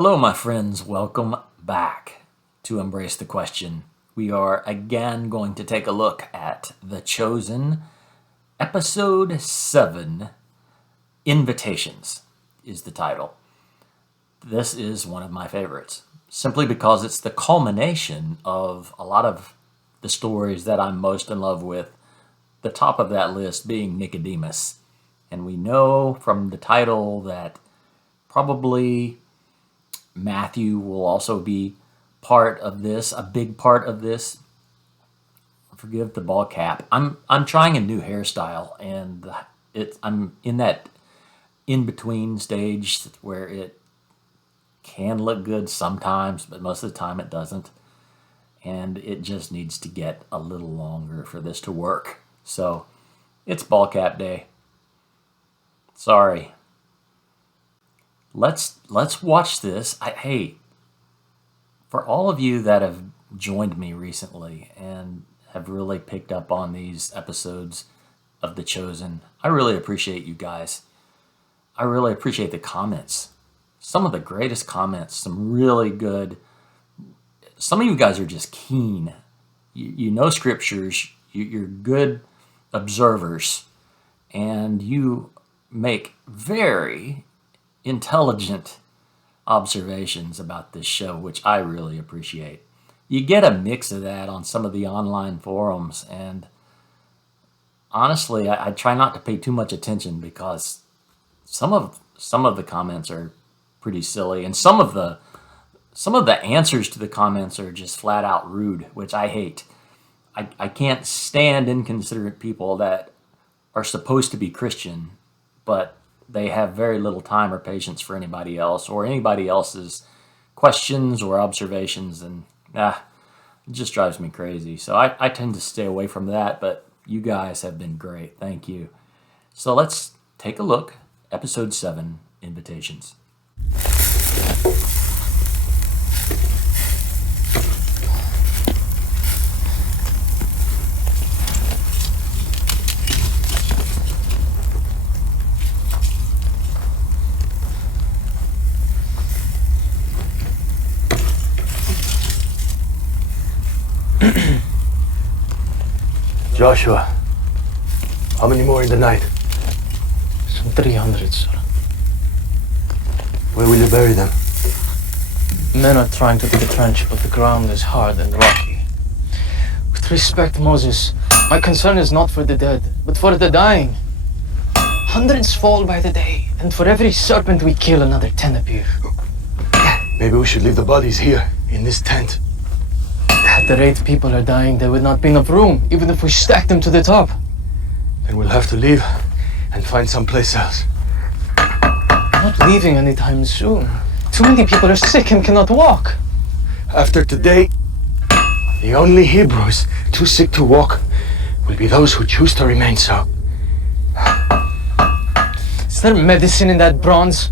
Hello, my friends. Welcome back to Embrace the Question. We are again going to take a look at The Chosen, Episode 7, Invitations is the title. This is one of my favorites, simply because it's the culmination of a lot of the stories that I'm most in love with, the top of that list being Nicodemus. And we know from the title that probably Matthew will also be part of this, a big part of this. Forgive the ball cap. I'm trying a new hairstyle, and I'm in that in-between stage where it can look good sometimes, but most of the time it doesn't. And it just needs to get a little longer for this to work. So it's ball cap day. Sorry. Let's watch this. Hey, for all of you that have joined me recently and have really picked up on these episodes of The Chosen, I really appreciate you guys. I really appreciate the comments. Some of the greatest comments, some really good. Some of you guys are just keen. You know scriptures, you're good observers, and you make very intelligent observations about this show, which I really appreciate. You get a mix of that on some of the online forums, and honestly, I try not to pay too much attention because some of the comments are pretty silly, and some of the answers to the comments are just flat out rude, which I hate. I can't stand inconsiderate people that are supposed to be Christian, but they have very little time or patience for anybody else or anybody else's questions or observations, and it just drives me crazy. So I tend to stay away from that, but you guys have been great. Thank you. So let's take a look. Episode 7, Invitations. Joshua, how many more in the night? Some 300, sir. Where will you bury them? Men are trying to dig a trench, but the ground is hard and rocky. With respect, Moses, my concern is not for the dead, but for the dying. Hundreds fall by the day, and for every serpent we kill, another 10 appear. Maybe we should leave the bodies here, in this tent. At the rate people are dying, there would not be enough room, even if we stack them to the top. Then we'll have to leave and find someplace else. Not leaving anytime soon. Too many people are sick and cannot walk. After today, the only Hebrews too sick to walk will be those who choose to remain so. Is there medicine in that bronze?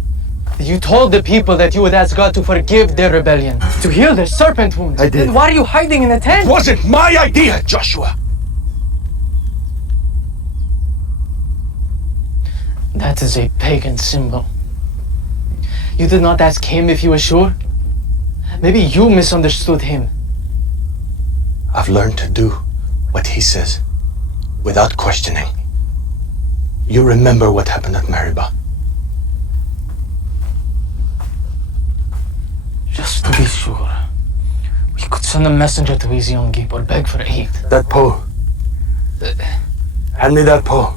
You told the people that you would ask God to forgive their rebellion, to heal their serpent wounds. I did. Then why are you hiding in a tent? It wasn't my idea, Joshua! That is a pagan symbol. You did not ask him if he was sure? Maybe you misunderstood him. I've learned to do what he says, without questioning. You remember what happened at Meribah. Just to be sure, we could send a messenger to Ezion or beg for aid. That pole. Hand me that pole.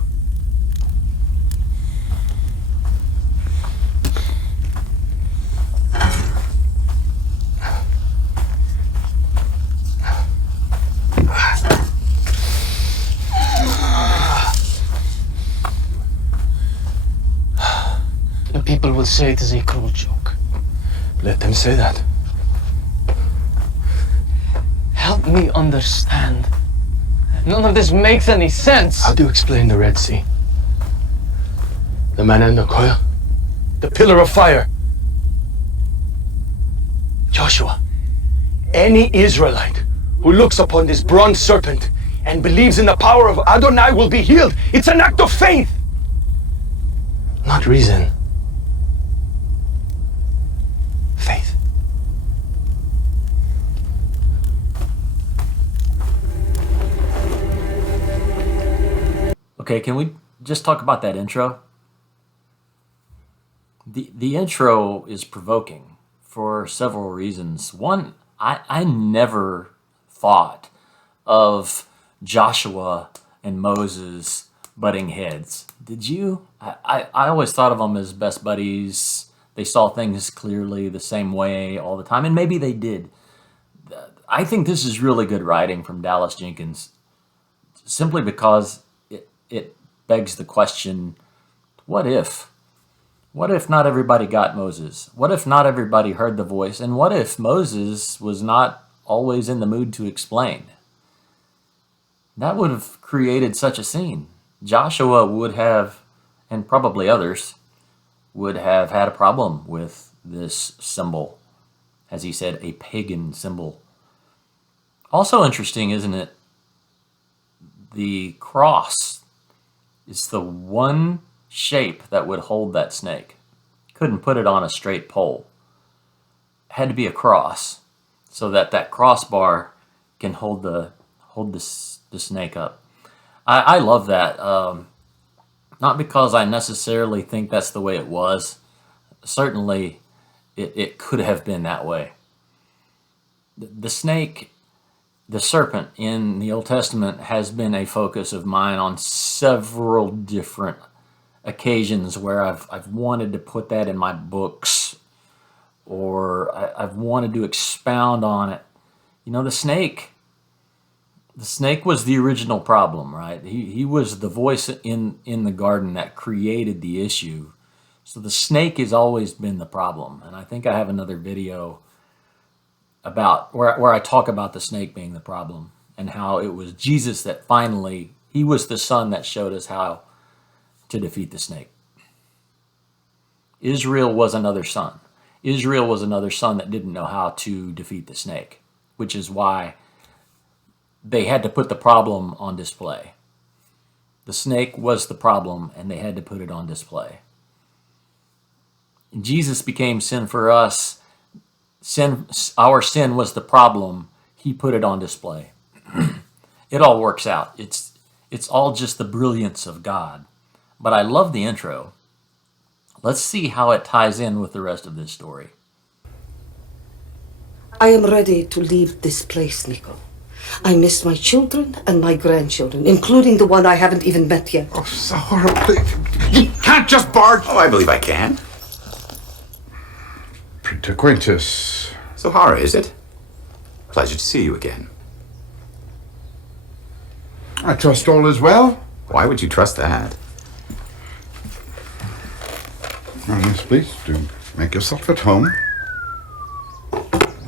The people will say it is a cruel joke. Let them say that. Help me understand. None of this makes any sense. How do you explain the Red Sea? The manna in the coil? The pillar of fire? Joshua, any Israelite who looks upon this bronze serpent and believes in the power of Adonai will be healed. It's an act of faith, not reason. Faith. Okay, can we just talk about that intro? The intro is provoking for several reasons. One, I never thought of Joshua and Moses butting heads. Did you? I always thought of them as best buddies. They saw things clearly the same way all the time, and maybe they did. I think this is really good writing from Dallas Jenkins, simply because it begs the question, what if? What if not everybody got Moses? What if not everybody heard the voice? And what if Moses was not always in the mood to explain? That would have created such a scene. Joshua would have, and probably others, would have had a problem with this symbol. As he said, a pagan symbol. Also interesting, isn't it? The cross is the one shape that would hold that snake. Couldn't put it on a straight pole. It had to be a cross so that that crossbar can hold the snake up. I love that. Not because I necessarily think that's the way it was. Certainly, it could have been that way. The snake, the serpent in the Old Testament has been a focus of mine on several different occasions where I've wanted to put that in my books, or I've wanted to expound on it. You know, the snake was the original problem, right? He was the voice in the garden that created the issue. So the snake has always been the problem. And I think I have another video about where I talk about the snake being the problem and how it was Jesus that finally, he was the son that showed us how to defeat the snake. Israel was another son. Israel was another son that didn't know how to defeat the snake, which is why they had to put the problem on display. The snake was the problem, and they had to put it on display. Jesus became sin for us. Our sin was the problem. He put it on display. It all works out. It's all just the brilliance of God. But I love the intro. Let's see how it ties in with the rest of this story. I am ready to leave this place, Nico. I miss my children and my grandchildren, including the one I haven't even met yet. Oh, Zahara, please. You can't just barge. Oh, I believe I can. Printer Quintus. Zahara, is it? Pleasure to see you again. I trust all is well. Why would you trust that? Oh, yes, please do make yourself at home.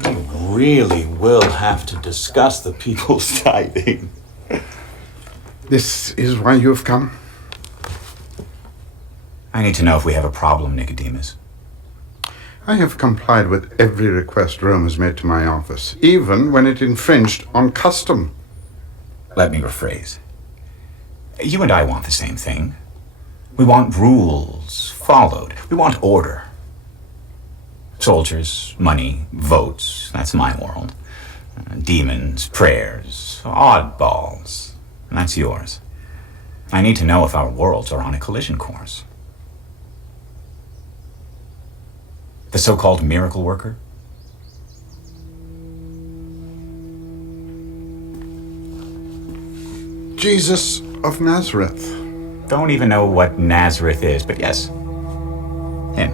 We really will have to discuss the people's tithing. This is why you have come? I need to know if we have a problem, Nicodemus. I have complied with every request Rome has made to my office, even when it infringed on custom. Let me rephrase. You and I want the same thing. We want rules followed. We want order. Soldiers, money, votes, that's my world. Demons, prayers, oddballs, and that's yours. I need to know if our worlds are on a collision course. The so-called miracle worker? Jesus of Nazareth. Don't even know what Nazareth is, but yes, him.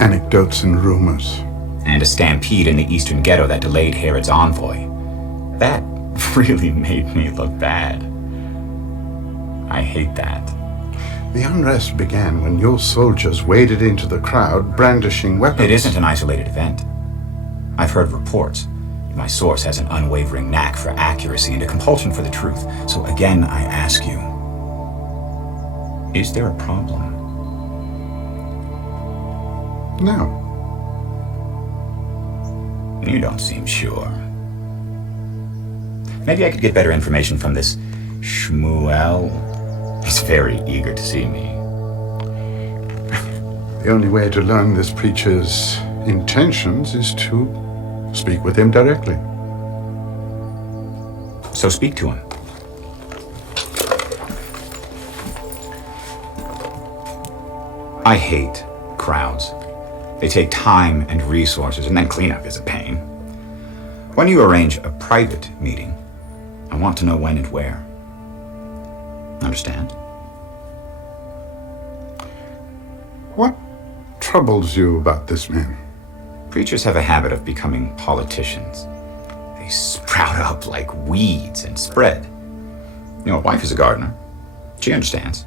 Anecdotes and rumors. And a stampede in the eastern ghetto that delayed Herod's envoy. That really made me look bad. I hate that. The unrest began when your soldiers waded into the crowd brandishing weapons. It isn't an isolated event. I've heard reports. My source has an unwavering knack for accuracy and a compulsion for the truth. So again, I ask you, is there a problem? No. You don't seem sure. Maybe I could get better information from this Shmuel. He's very eager to see me. The only way to learn this preacher's intentions is to speak with him directly. So speak to him. I hate crowds. They take time and resources, and then cleanup is a pain. When you arrange a private meeting, I want to know when and where. Understand? What troubles you about this man? Preachers have a habit of becoming politicians. They sprout up like weeds and spread. Your wife is a gardener. She understands.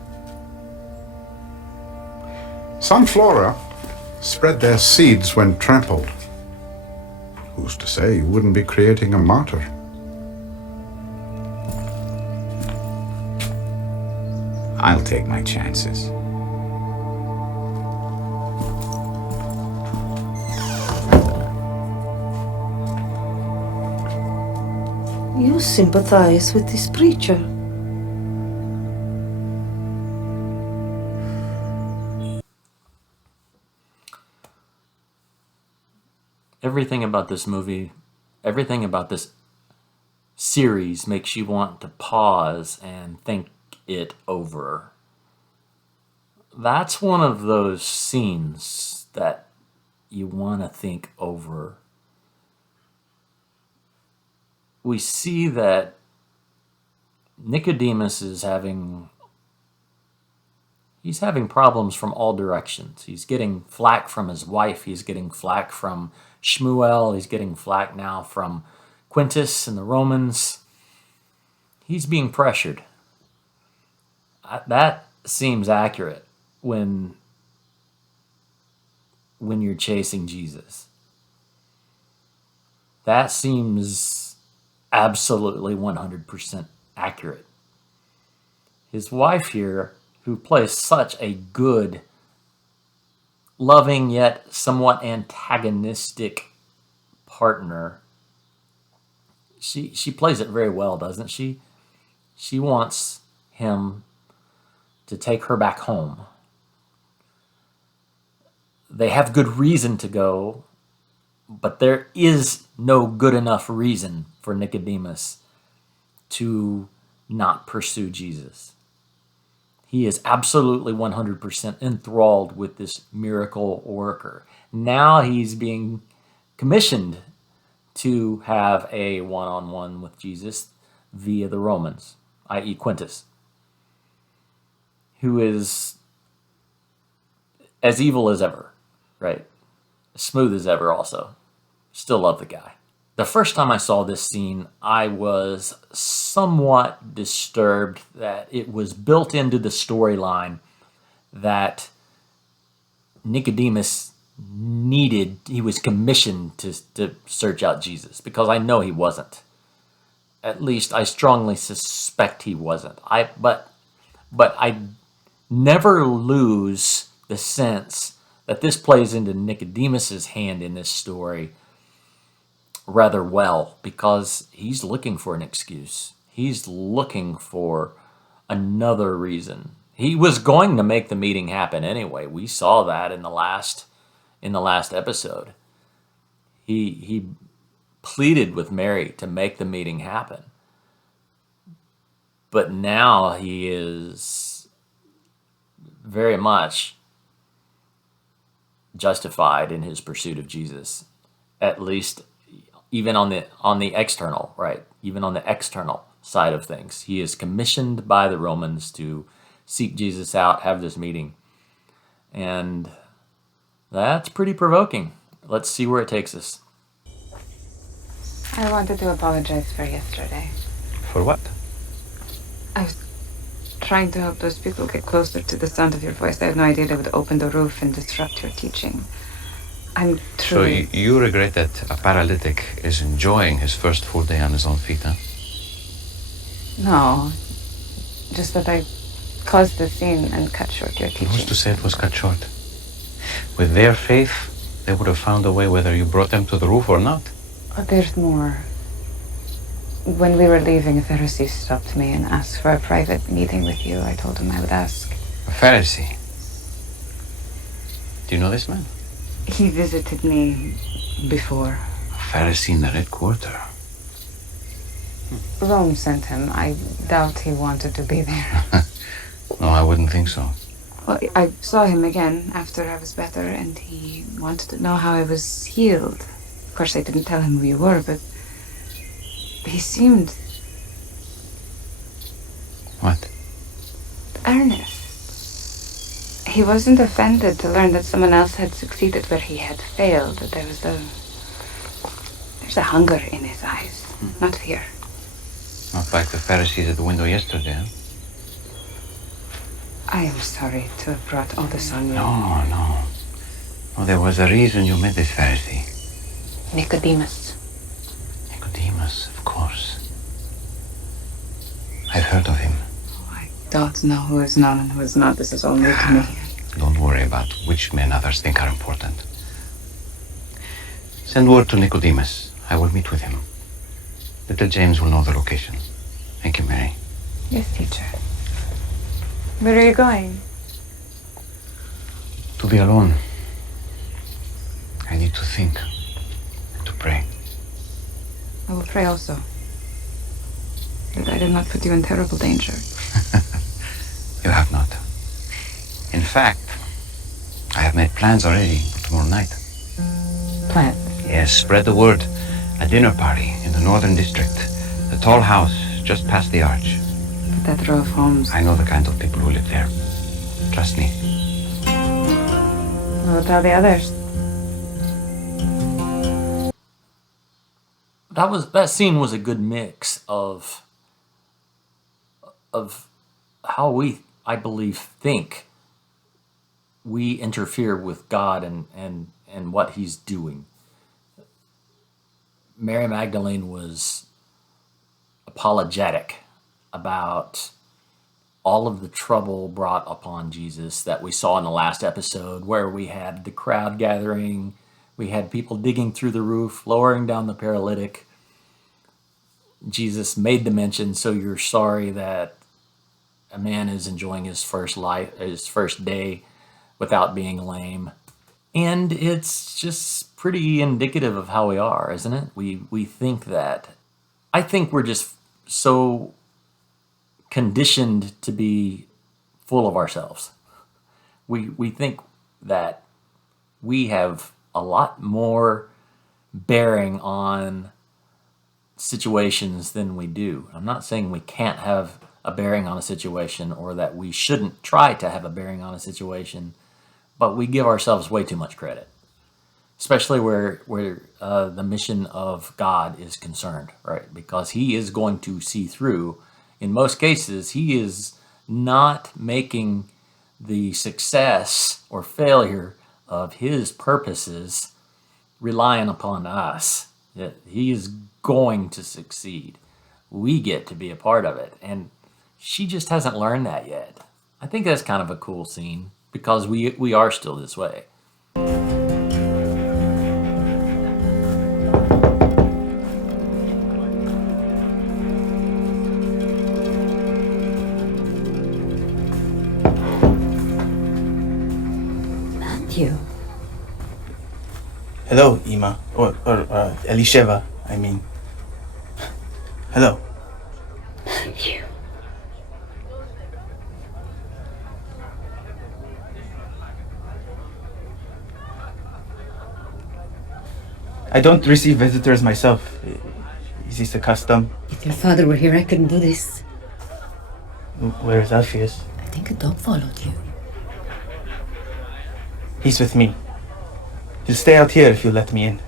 Some flora spread their seeds when trampled. Who's to say you wouldn't be creating a martyr? I'll take my chances. You sympathize with this preacher. Everything about this movie, everything about this series makes you want to pause and think it over. That's one of those scenes that you want to think over. We see that Nicodemus is having problems from all directions. He's getting flack from his wife. He's getting flack from Shmuel. He's getting flack now from Quintus and the Romans. He's being pressured. That seems accurate when you're chasing Jesus. That seems absolutely 100% accurate. His wife here, who plays such a good, loving yet somewhat antagonistic partner, she plays it very well, doesn't she? She wants him to take her back home. They have good reason to go, but there is no good enough reason for Nicodemus to not pursue Jesus. He is absolutely 100% enthralled with this miracle worker. Now he's being commissioned to have a one-on-one with Jesus via the Romans, i.e. Quintus, who is as evil as ever, right? As smooth as ever also. Still love the guy. The first time I saw this scene, I was somewhat disturbed that it was built into the storyline that Nicodemus he was commissioned to search out Jesus, because I know he wasn't. At least I strongly suspect he wasn't. But I never lose the sense that this plays into Nicodemus's hand in this story rather well, because he's looking for an excuse. He's looking for another reason. He was going to make the meeting happen anyway. We saw that in the last episode. He pleaded with Mary to make the meeting happen. But now he is very much justified in his pursuit of Jesus, at least even on the external, right? Even on the external side of things. He is commissioned by the Romans to seek Jesus out, have this meeting. And that's pretty provoking. Let's see where it takes us. I wanted to apologize for yesterday. For what? I was trying to help those people get closer to the sound of your voice. I had no idea they would open the roof and disrupt your teaching. I'm truly... So you regret that a paralytic is enjoying his first full day on his own feet, huh? No. Just that I caused the scene and cut short your teaching. Who's to say it was cut short? With their faith, they would have found a way whether you brought them to the roof or not. But there's more. When we were leaving, a Pharisee stopped me and asked for a private meeting with you. I told him I would ask. A Pharisee? Do you know this man? He visited me before. A Pharisee in the Red Quarter? Rome sent him. I doubt he wanted to be there. No, I wouldn't think so. Well, I saw him again after I was better, and he wanted to know how I was healed. Of course, I didn't tell him who you were, but he seemed What? earnest. He wasn't offended to learn that someone else had succeeded where he had failed. That there's a hunger in his eyes, not fear. Not like the Pharisees at the window yesterday, huh? I am sorry to have brought all this on you. No. Oh, there was a reason you met this Pharisee. Nicodemus. Nicodemus, of course. I've heard of him. I don't know who is known and who is not. This is all new to me. Don't worry about which men others think are important. Send word to Nicodemus. I will meet with him. Little James will know the location. Thank you, Mary. Yes, teacher. Where are you going? To be alone. I need to think. To pray. I will pray also. That I did not put you in terrible danger. You have not. In fact, I have made plans already for tomorrow night. Plans? Yes, spread the word. A dinner party in the Northern District. The tall house just past the arch. But that row of homes. I know the kind of people who live there. Trust me. I will tell the others. That scene was a good mix of how I believe, think we interfere with God and what He's doing. Mary Magdalene was apologetic about all of the trouble brought upon Jesus that we saw in the last episode, where we had the crowd gathering, we had people digging through the roof, lowering down the paralytic. Jesus made the mention, so you're sorry that a man is enjoying his first day without being lame. And it's just pretty indicative of how we are, isn't it? We think that. I think we're just so conditioned to be full of ourselves. We think that we have a lot more bearing on situations than we do. I'm not saying we can't have a bearing on a situation or that we shouldn't try to have a bearing on a situation, but we give ourselves way too much credit, especially where the mission of God is concerned, right? Because He is going to see through. In most cases, He is not making the success or failure of His purposes relying upon us. He is going to succeed. We get to be a part of it. And she just hasn't learned that yet. I think that's kind of a cool scene because we are still this way. Matthew. Hello, Ima. Or Elisheva, I mean. Hello. Matthew. I don't receive visitors myself. Is this a custom? If your father were here, I couldn't do this. Where is Alpheus? I think a dog followed you. He's with me. He'll stay out here if you let me in.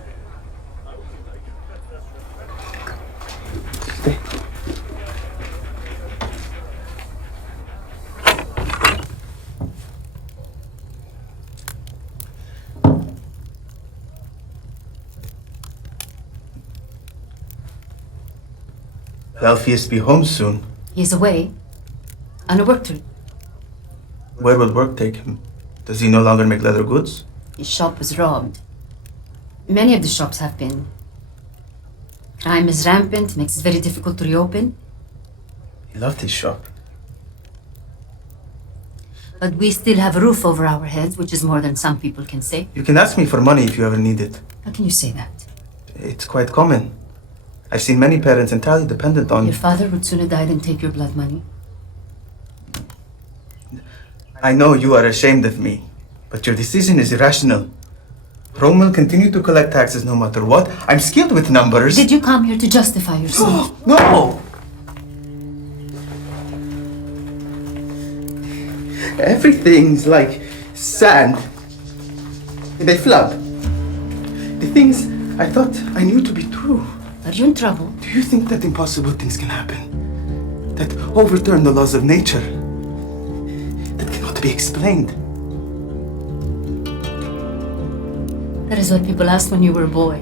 Stay. Will Alpheus be home soon? He's away. On a work trip. Where will work take him? Does he no longer make leather goods? His shop was robbed. Many of the shops have been. Crime is rampant, makes it very difficult to reopen. He loved his shop. But we still have a roof over our heads, which is more than some people can say. You can ask me for money if you ever need it. How can you say that? It's quite common. I've seen many parents entirely dependent on... Your father would sooner die than take your blood money. I know you are ashamed of me, but your decision is irrational. Rome will continue to collect taxes no matter what. I'm skilled with numbers. Did you come here to justify yourself? No! Everything's like sand in a flood. The things I thought I knew to be true. Are you in trouble? Do you think that impossible things can happen? That overturn the laws of nature? That cannot be explained? That is what people asked when you were a boy.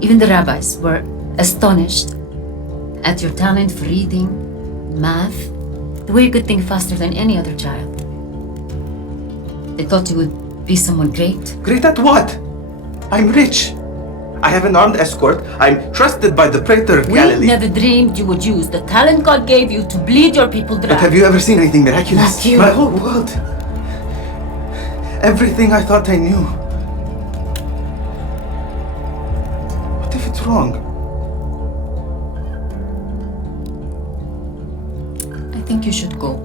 Even the rabbis were astonished at your talent for reading, math, the way you could think faster than any other child. They thought you would be someone great. Great at what? I'm rich. I have an armed escort. I'm trusted by the praetor of Galilee. We never dreamed you would use the talent God gave you to bleed your people dry. But have you ever seen anything miraculous? Matthew. My whole world. Everything I thought I knew. What if it's wrong? I think you should go.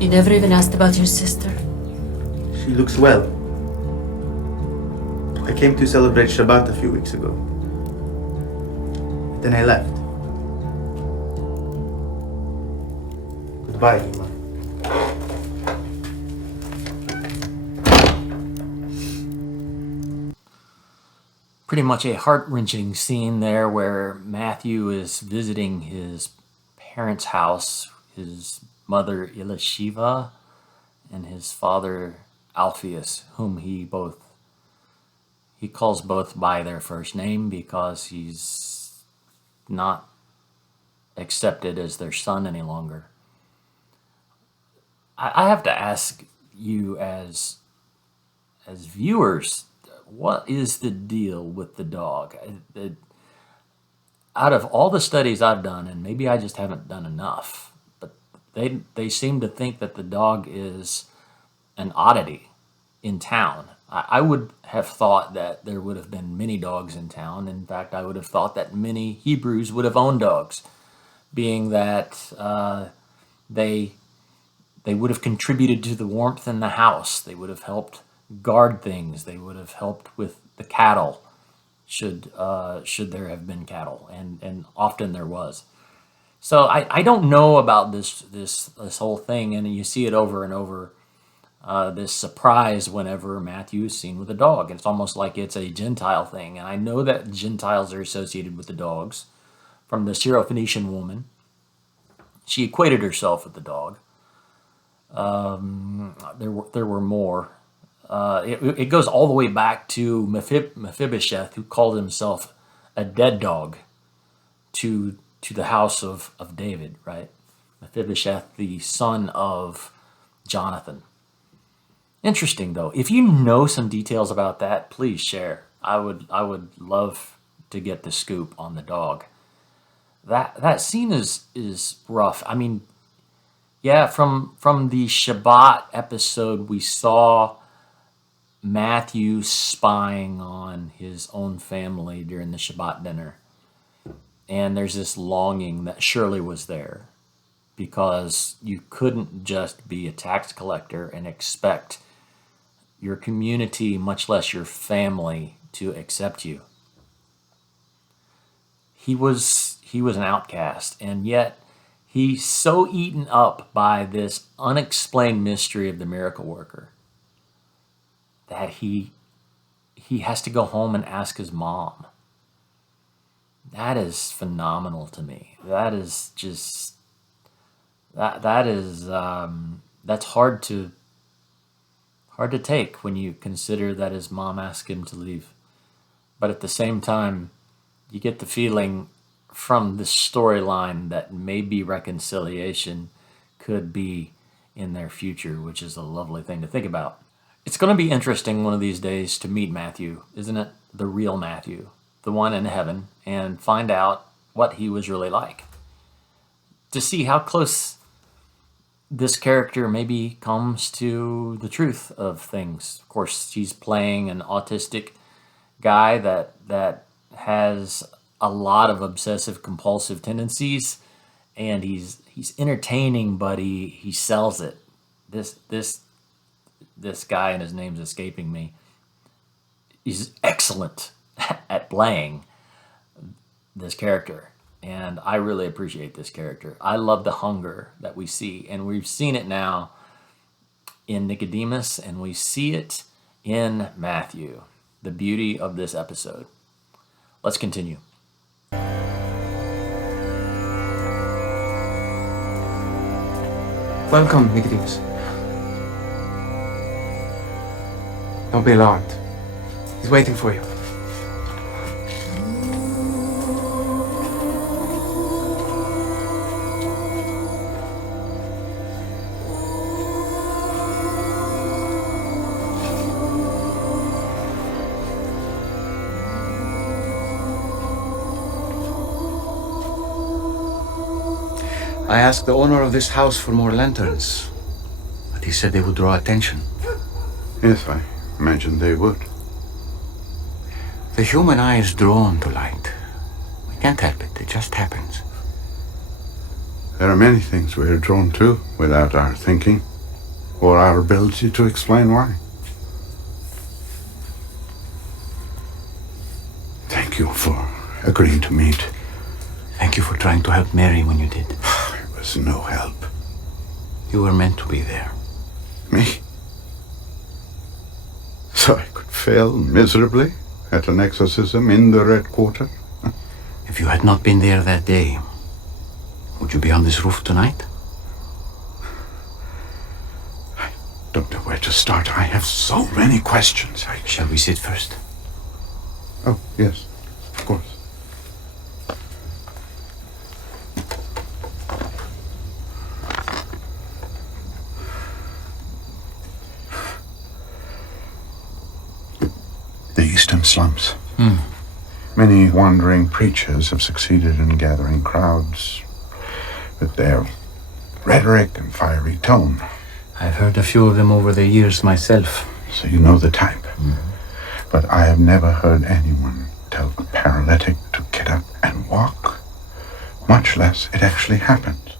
You never even asked about your sister. She looks well. I came to celebrate Shabbat a few weeks ago. Then I left. Goodbye, Ima. Pretty much a heart-wrenching scene there where Matthew is visiting his parents' house, his mother Elisheva and his father Alphaeus, whom he calls both by their first name because he's not accepted as their son any longer. I have to ask you as viewers, what is the deal with the dog? Out of all the studies I've done, and maybe I just haven't done enough, they seem to think that the dog is an oddity in town. I would have thought that there would have been many dogs in town. In fact, I would have thought that many Hebrews would have owned dogs, being that they would have contributed to the warmth in the house. They would have helped guard things. They would have helped with the cattle, should there have been cattle, and often there was. So I don't know about this whole thing, and you see it over and over, this surprise whenever Matthew is seen with a dog. And it's almost like it's a Gentile thing. And I know that Gentiles are associated with the dogs. From the Syrophoenician woman, she equated herself with the dog. There were more. It goes all the way back to Mephibosheth, who called himself a dead dog to the house of David, right? Mephibosheth, the son of Jonathan. Interesting, though. If you know some details about that, please share. I would love to get the scoop on the dog. That scene is rough. I mean, yeah, from the Shabbat episode, we saw Matthew spying on his own family during the Shabbat dinner. And there's this longing that surely was there, because you couldn't just be a tax collector and expect your community, much less your family, to accept you. He was an outcast, and yet he's so eaten up by this unexplained mystery of the miracle worker that he has to go home and ask his mom. That is phenomenal to me. That is just that's hard to take when you consider that his mom asked him to leave. But at the same time, you get the feeling from this storyline that maybe reconciliation could be in their future, which is a lovely thing to think about. It's going to be interesting one of these days to meet Matthew, isn't it? The real Matthew, the one in heaven, and find out what he was really like. To see how close this character maybe comes to the truth of things. Of course, she's playing an autistic guy that has a lot of obsessive compulsive tendencies, and he's entertaining, but he sells it. This guy, and his name's escaping me, he's excellent at playing this character, and I really appreciate this character. I love the hunger that we see, and we've seen it now in Nicodemus, and we see it in Matthew. The beauty of this episode. Let's continue. Welcome, Nicodemus. Don't be alarmed. He's waiting for you. I asked the owner of this house for more lanterns, but he said they would draw attention. Yes, I imagined they would. The human eye is drawn to light. We can't help it. It just happens. There are many things we are drawn to without our thinking or our ability to explain why. Thank you for agreeing to meet. Thank you for trying to help Mary when you did. It was no help. You were meant to be there. Me? So I could fail miserably at an exorcism in the Red Quarter? If you had not been there that day, would you be on this roof tonight? I don't know where to start. I have so many questions. Shall we sit first? Oh, yes, of course. The eastern slums. Many wandering preachers have succeeded in gathering crowds with their rhetoric and fiery tone. I've heard a few of them over the years myself. So you know the type. But I have never heard anyone tell a paralytic to get up and walk, much less it actually happened.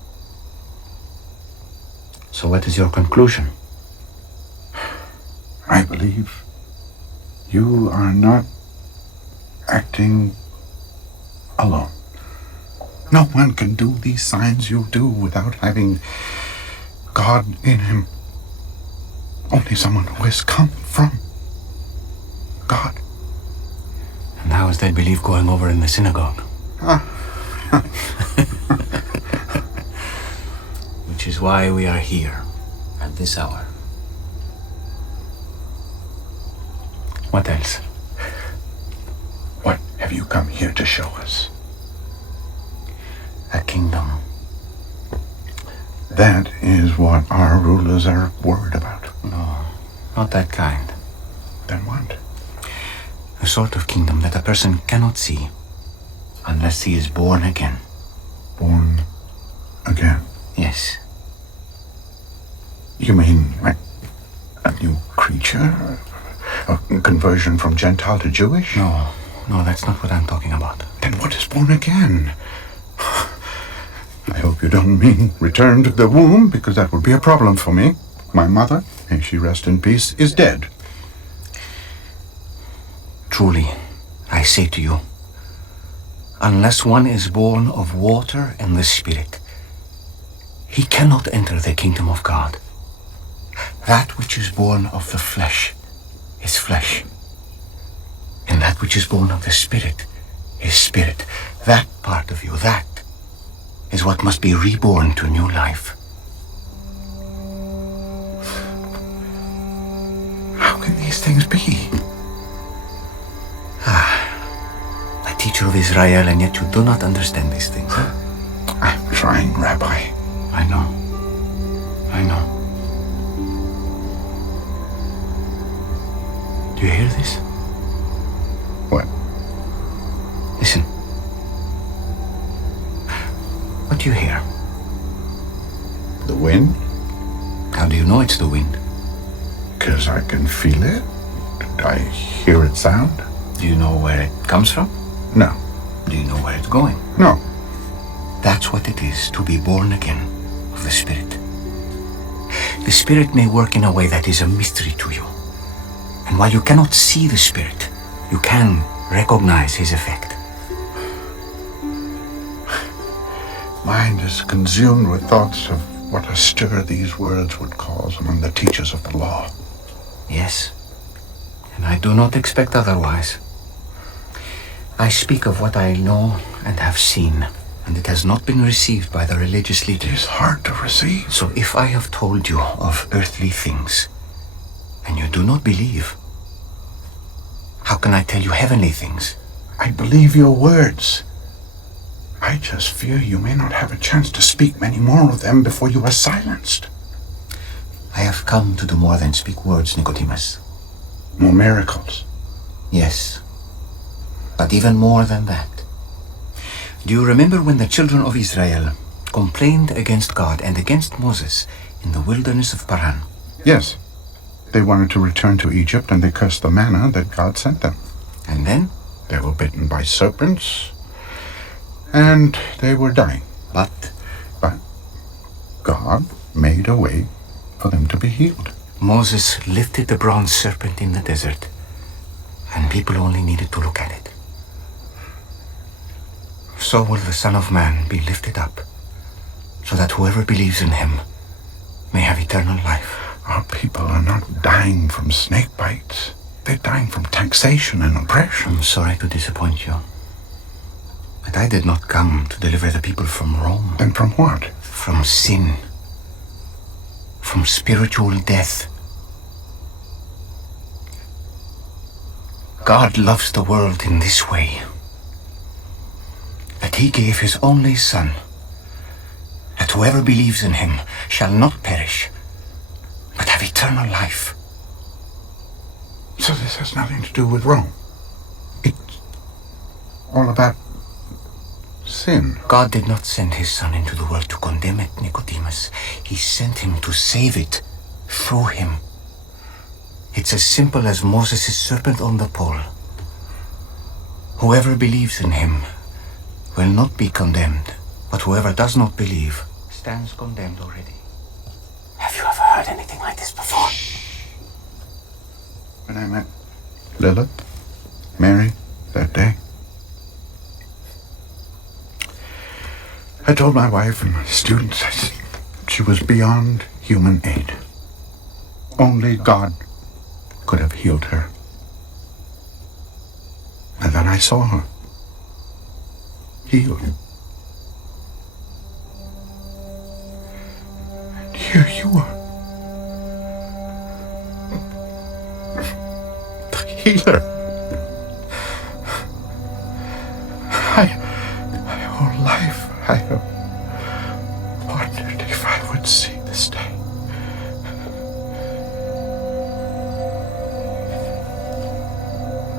So what is your conclusion? I believe you are not acting alone. No one can do these signs you do without having God in him. Only someone who has come from God. And how is that belief going over in the synagogue? Which is why we are here at this hour. What else? What have you come here to show us? A kingdom. That is what our rulers are worried about. No, not that kind. Then what? A sort of kingdom that a person cannot see unless he is born again. Born again? Yes. You mean like a new creature? A conversion from Gentile to Jewish? No, that's not what I'm talking about. Then what is born again? I hope you don't mean return to the womb, because that would be a problem for me. My mother, may she rest in peace, is dead. Truly, I say to you, unless one is born of water and the Spirit, he cannot enter the kingdom of God. That which is born of the flesh is flesh, and that which is born of the Spirit is spirit. That part of you, that is what must be reborn to new life. How can these things be? A teacher of Israel, and yet you do not understand these things. I'm trying, Rabbi. I know. Do you hear this? What? Listen. What do you hear? The wind? How do you know it's the wind? 'Cause I can feel it. I hear it sound. Do you know where it comes from? No. Do you know where it's going? No. That's what it is to be born again of the Spirit. The Spirit may work in a way that is a mystery to you. And while you cannot see the Spirit, you can recognize his effect. Mind is consumed with thoughts of what a stir these words would cause among the teachers of the law. Yes, and I do not expect otherwise. I speak of what I know and have seen, and it has not been received by the religious leaders. It is hard to receive. So if I have told you of earthly things, and you do not believe, how can I tell you heavenly things? I believe your words. I just fear you may not have a chance to speak many more of them before you are silenced. I have come to do more than speak words, Nicodemus. More miracles. Yes, but even more than that. Do you remember when the children of Israel complained against God and against Moses in the wilderness of Paran? Yes. They wanted to return to Egypt and they cursed the manna that God sent them. And then? They were bitten by serpents and they were dying. But God made a way for them to be healed. Moses lifted the bronze serpent in the desert, and people only needed to look at it. So will the Son of Man be lifted up, so that whoever believes in him may have eternal life. Our people are not dying from snake bites. They're dying from taxation and oppression. I'm sorry to disappoint you, but I did not come to deliver the people from Rome. Then from what? From sin. From spiritual death. God loves the world in this way, that he gave his only Son, that whoever believes in him shall not perish, but have eternal life. So this has nothing to do with Rome. It's all about sin. God did not send his Son into the world to condemn it, Nicodemus. He sent him to save it through him. It's as simple as Moses' serpent on the pole. Whoever believes in him will not be condemned, but whoever does not believe stands condemned already. Have you ever heard anything like this before? When I met Lilith, Mary, that day, I told my wife and my students she was beyond human aid. Only God could have healed her. And then I saw her healed. And here you are. The healer. My whole life I have wondered if I would see this day.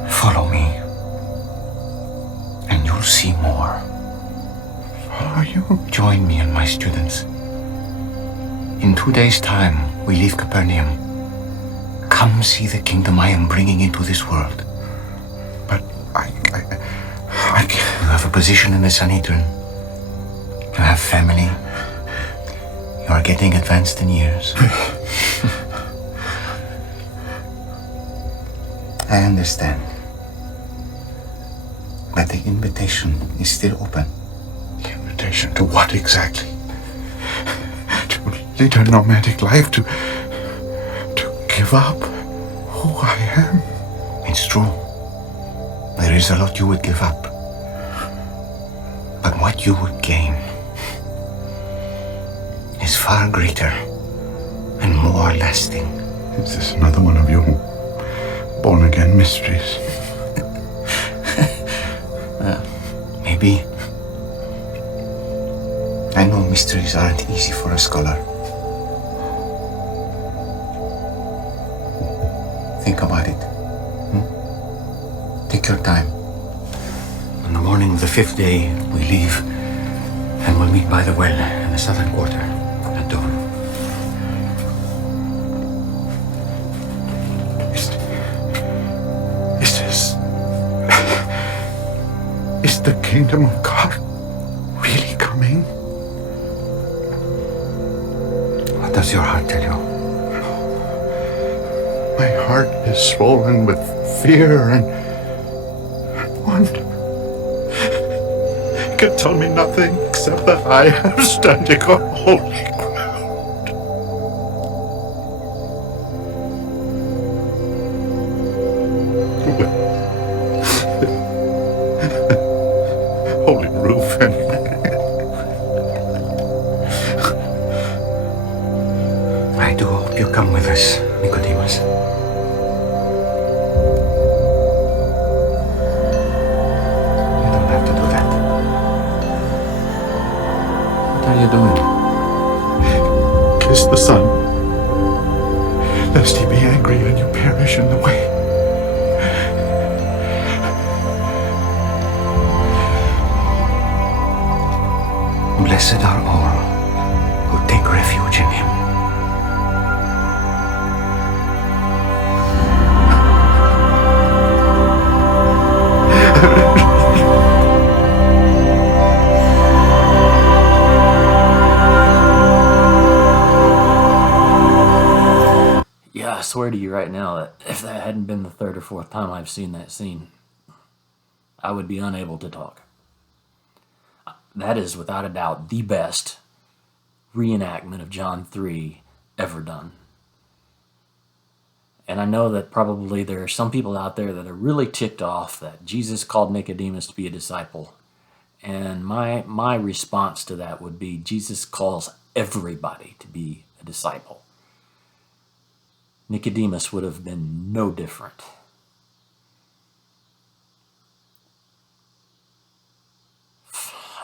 Follow me, and you'll see more. Follow you? Join me and my students. In 2 days' time, we leave Capernaum. Come see the kingdom I am bringing into this world. But I can't. You have a position in the Sanhedrin. You have family. You are getting advanced in years. I understand. But the invitation is still open. The invitation to what exactly? To lead a nomadic life, to give up who I am? It's true. There is a lot you would give up. But what you would gain is far greater and more lasting. Is this another one of your born-again mysteries? Maybe. I know mysteries aren't easy for a scholar. Think about it. Take your time. On the morning of the 5th day, we leave and we'll meet by the well in the southern quarter at dawn. Is the kingdom of God really coming? What does your heart tell you? My heart is swollen with fear and wonder. It can tell me nothing except that I am standing on holy ground. Holy roof and I do hope you come with us, Nicodemus. You don't have to do that. what are you doing? Kiss the Son, lest he be angry and you perish in the way. Blessed are all who take refuge in him. Yeah, I swear to you right now that if that hadn't been the third or fourth time I've seen that scene, I would be unable to talk. That is, without a doubt, the best reenactment of John 3 ever done. And I know that probably there are some people out there that are really ticked off that Jesus called Nicodemus to be a disciple. And my response to that would be Jesus calls everybody to be a disciple. Nicodemus would have been no different.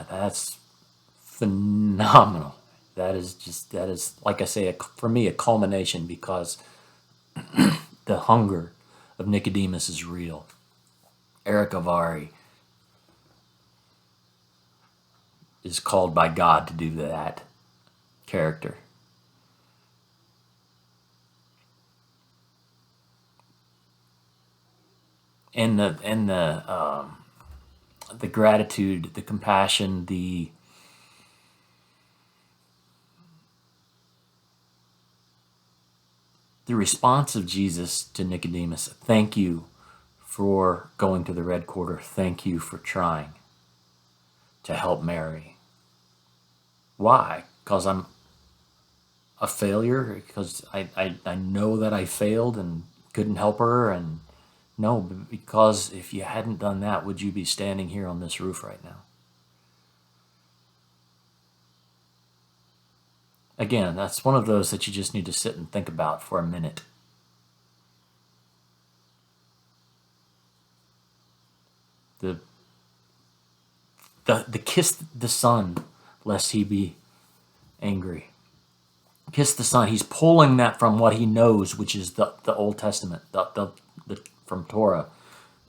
That's phenomenal. That is, like I say, for me, a culmination, because the hunger of Nicodemus is real. Eric Avari is called by God to do that character. And the gratitude, the compassion, the response of Jesus to Nicodemus: thank you for going to the Red Quarter. Thank you for trying to help Mary. Why? Because I'm a failure? Because I know that I failed and couldn't help her? And no, because if you hadn't done that, would you be standing here on this roof right now? Again, that's one of those that you just need to sit and think about for a minute. The kiss the Son, lest he be angry. Kiss the Son. He's pulling that from what he knows, which is the Old Testament, the from Torah,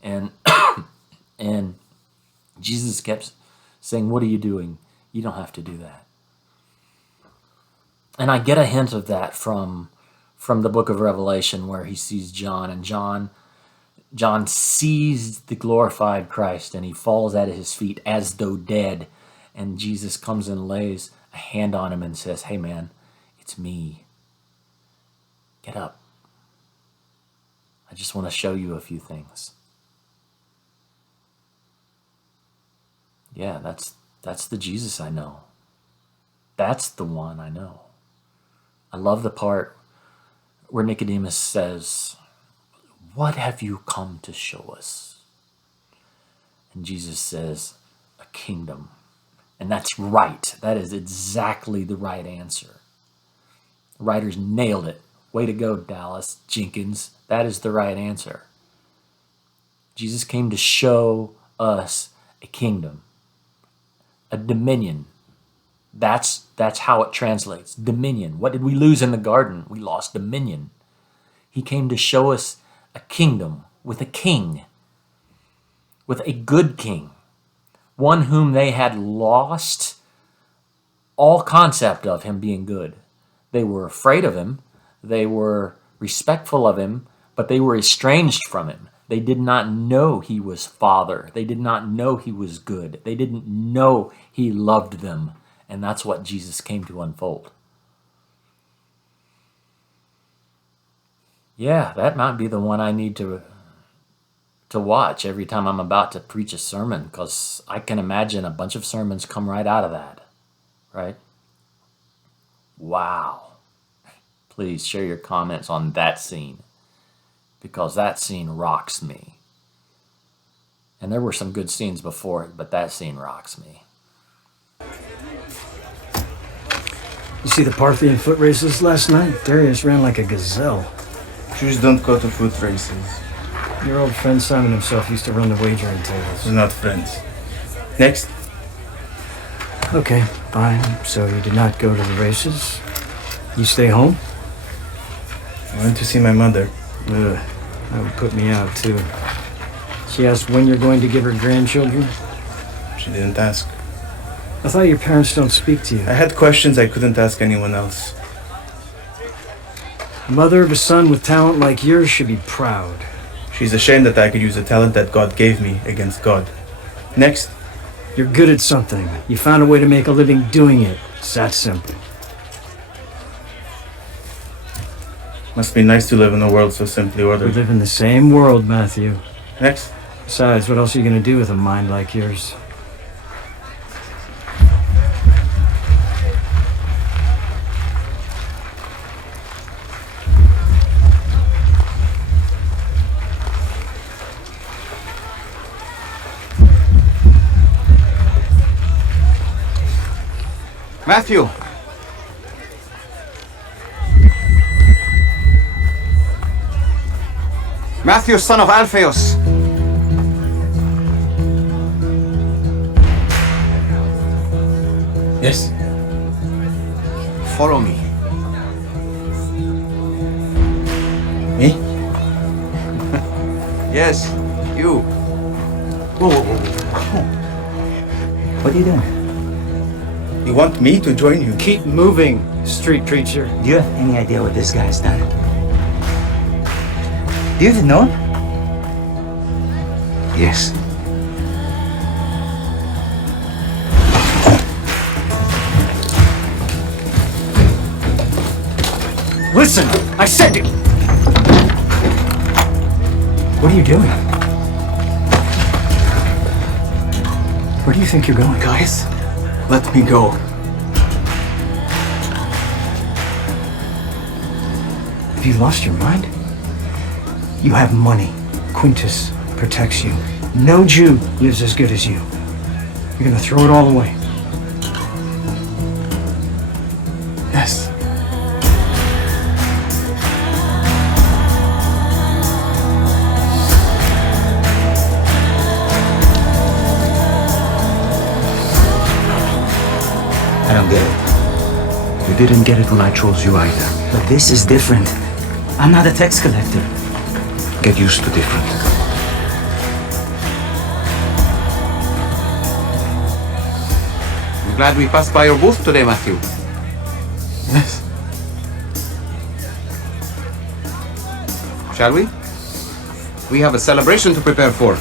and and Jesus kept saying, "What are you doing? You don't have to do that." And I get a hint of that from the book of Revelation, where he sees John, and John sees the glorified Christ, and he falls at his feet as though dead, and Jesus comes and lays a hand on him and says, "Hey man, it's me. Get up. I just want to show you a few things." Yeah, that's the Jesus I know. That's the one I know. I love the part where Nicodemus says, "What have you come to show us?" And Jesus says, "A kingdom." And that's right. That is exactly the right answer. The writers nailed it. Way to go, Dallas Jenkins. That is the right answer. Jesus came to show us a kingdom, a dominion. That's how it translates. Dominion. What did we lose in the garden? We lost dominion. He came to show us a kingdom with a king, with a good king, one whom they had lost all concept of him being good. They were afraid of him. They were respectful of him, but they were estranged from him. They did not know he was Father. They did not know he was good. They didn't know he loved them. And that's what Jesus came to unfold. Yeah, that might be the one I need to watch every time I'm about to preach a sermon, because I can imagine a bunch of sermons come right out of that, right? Wow. Please share your comments on that scene, because that scene rocks me. And there were some good scenes before it, but that scene rocks me. You see the Parthian foot races last night? Darius ran like a gazelle. Jews don't go to foot races. Your old friend Simon himself used to run the wagering tables. We're not friends. Next. Okay, fine. So you did not go to the races? You stay home? I went to see my mother. Ugh, that would put me out, too. She asked when you're going to give her grandchildren? She didn't ask. I thought your parents don't speak to you. I had questions I couldn't ask anyone else. The mother of a son with talent like yours should be proud. She's ashamed that I could use the talent that God gave me against God. Next. You're good at something. You found a way to make a living doing it. It's that simple. Must be nice to live in a world so simply We ordered. live in the same world, Matthew. Next. Besides, what else are you going to do with a mind like yours? Matthew! Matthew, son of Alphaeus! Yes? Follow me. Me? Yes, you. Whoa, whoa, whoa. What are you doing? You want me to join you? Keep moving, street preacher. Do you have any idea what this guy's done? Do you even know him? Yes. Listen, I said to... What are you doing? Where do you think you're going? Guys, let me go. Have you lost your mind? You have money. Quintus protects you. No Jew lives as good as you. You're gonna throw it all away. Yes. I don't get it. You didn't get it when I chose you either. But this is different. I'm not a tax collector. Get used to different. I'm glad we passed by your booth today, Matthew. Yes. Shall we? We have a celebration to prepare for.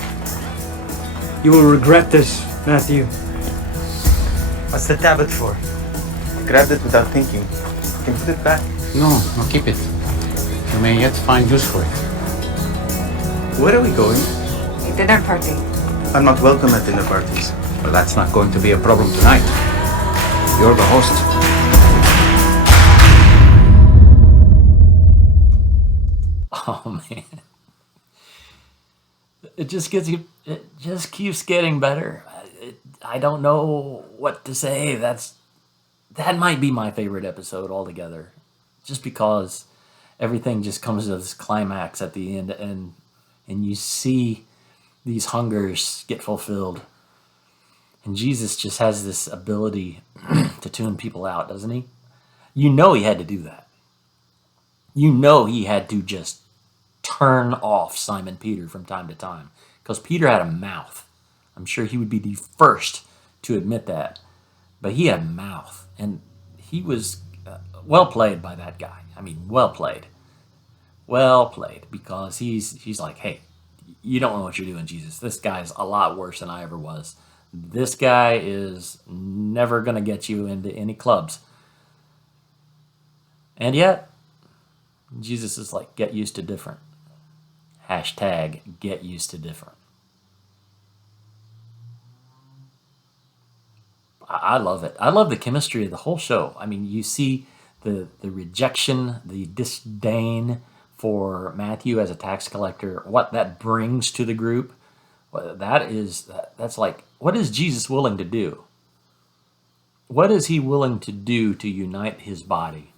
You will regret this, Matthew. What's the tablet for? I grabbed it without thinking. You can put it back. No, keep it. You may yet find use for it. Where are we going? A dinner party. I'm not welcome at dinner parties. Well, that's not going to be a problem tonight. You're the host. Oh man, it just keeps getting better. I don't know what to say. That might be my favorite episode altogether, just because everything just comes to this climax at the end, and you see these hungers get fulfilled, and Jesus just has this ability to tune people out, doesn't he? You know he had to do that. You know he had to just turn off Simon Peter from time to time, because Peter had a mouth. I'm sure he would be the first to admit that, but he had a mouth, and he was well played by that guy. I mean, well played, because he's like, hey, you don't know what you're doing, Jesus. This guy's a lot worse than I ever was. This guy is never going to get you into any clubs. And yet, Jesus is like, get used to different. Hashtag get used to different. I love it. I love the chemistry of the whole show. I mean, you see the rejection, the disdain for Matthew as a tax collector, what that brings to the group. That's like, what is Jesus willing to do? What is he willing to do to unite his body?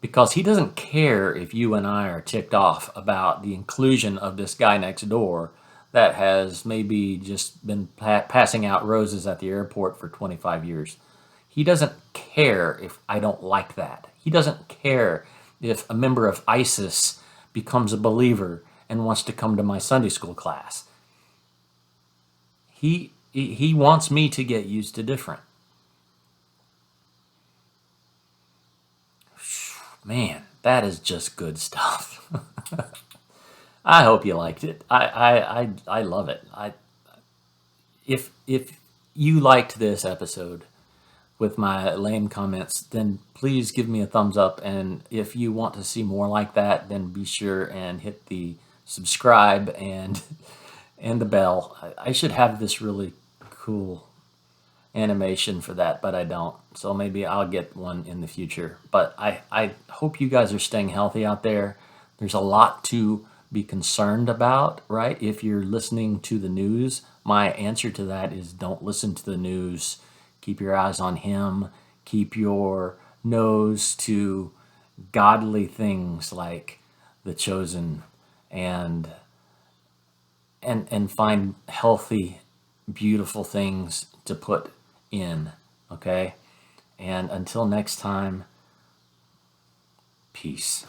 Because he doesn't care if you and I are ticked off about the inclusion of this guy next door that has maybe just been passing out roses at the airport for 25 years. He doesn't care if I don't like that. He doesn't care if a member of ISIS becomes a believer and wants to come to my Sunday school class. He wants me to get used to different. Man, that is just good stuff. I hope you liked it. I love it. If you liked this episode with my lame comments, then please give me a thumbs up. And if you want to see more like that, then be sure and hit the subscribe and the bell. I should have this really cool animation for that, but I don't. So maybe I'll get one in the future. But I hope you guys are staying healthy out there. There's a lot to be concerned about, right? If you're listening to the news, my answer to that is don't listen to the news. Keep your eyes on him. Keep your nose to godly things like The Chosen and find healthy, beautiful things to put in, okay? And until next time, peace.